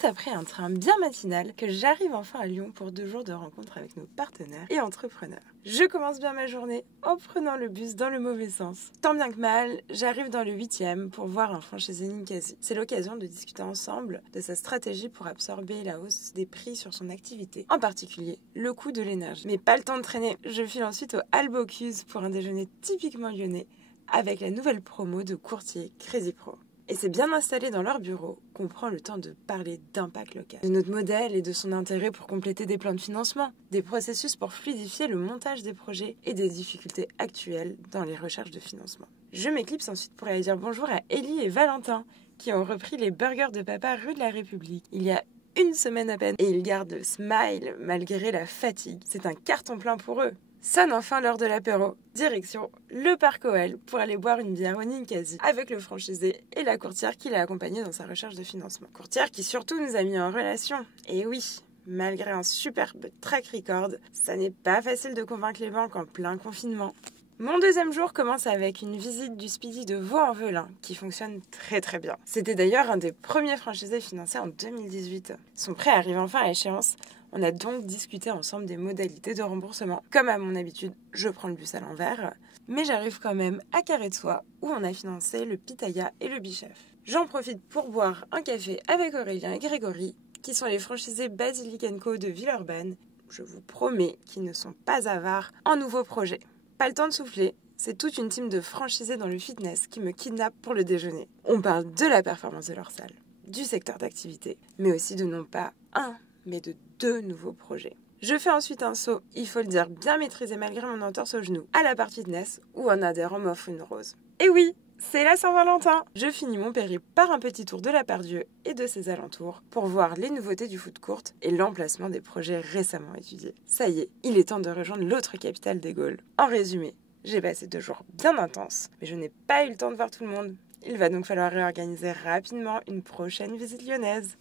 C'est après un train bien matinal que j'arrive enfin à Lyon pour 2 jours de rencontres avec nos partenaires et entrepreneurs. Je commence bien ma journée en prenant le bus dans le mauvais sens. Tant bien que mal, j'arrive dans le 8e pour voir un franchisé Ninkasi. C'est l'occasion de discuter ensemble de sa stratégie pour absorber la hausse des prix sur son activité, en particulier le coût de l'énergie. Mais pas le temps de traîner, je file ensuite au Albocuse pour un déjeuner typiquement lyonnais avec la nouvelle promo de courtier Crédit Pro. Et c'est bien installé dans leur bureau qu'on prend le temps de parler d'impact local, de notre modèle et de son intérêt pour compléter des plans de financement, des processus pour fluidifier le montage des projets et des difficultés actuelles dans les recherches de financement. Je m'éclipse ensuite pour aller dire bonjour à Élie et Valentin qui ont repris les burgers de papa rue de la République il y a 1 semaine à peine et ils gardent le smile malgré la fatigue. C'est un carton plein pour eux. Sonne enfin l'heure de l'apéro. Direction le parc OL pour aller boire une bière au Ninkasi avec le franchisé et la courtière qui l'a accompagné dans sa recherche de financement. Courtière qui surtout nous a mis en relation. Et oui, malgré un superbe track record, ça n'est pas facile de convaincre les banques en plein confinement. Mon 2e jour commence avec une visite du Speedy de Vaux-en-Velin qui fonctionne très bien. C'était d'ailleurs un des premiers franchisés financés en 2018. Son prêt arrive enfin à échéance. On a donc discuté ensemble des modalités de remboursement. Comme à mon habitude, je prends le bus à l'envers, mais j'arrive quand même à Carré de Soie où on a financé le Pitaya et le Bichef. J'en profite pour boire un café avec Aurélien et Grégory, qui sont les franchisés Basilic & Co de Villeurbanne. Je vous promets qu'ils ne sont pas avares en nouveaux projets. Pas le temps de souffler, c'est toute une team de franchisés dans le fitness qui me kidnappe pour le déjeuner. On parle de la performance de leur salle, du secteur d'activité, mais aussi de non pas un, mais de 2 nouveaux projets. Je fais ensuite un saut, il faut le dire, bien maîtrisé malgré mon entorse au genou, à la partie fitness où un adhérent m'offre une rose. Et oui, c'est la Saint-Valentin. Je finis mon périple par un petit tour de la Part-Dieu et de ses alentours pour voir les nouveautés du foot court et l'emplacement des projets récemment étudiés. Ça y est, il est temps de rejoindre l'autre capitale des Gaules. En résumé, j'ai passé 2 jours bien intenses, mais je n'ai pas eu le temps de voir tout le monde. Il va donc falloir réorganiser rapidement une prochaine visite lyonnaise.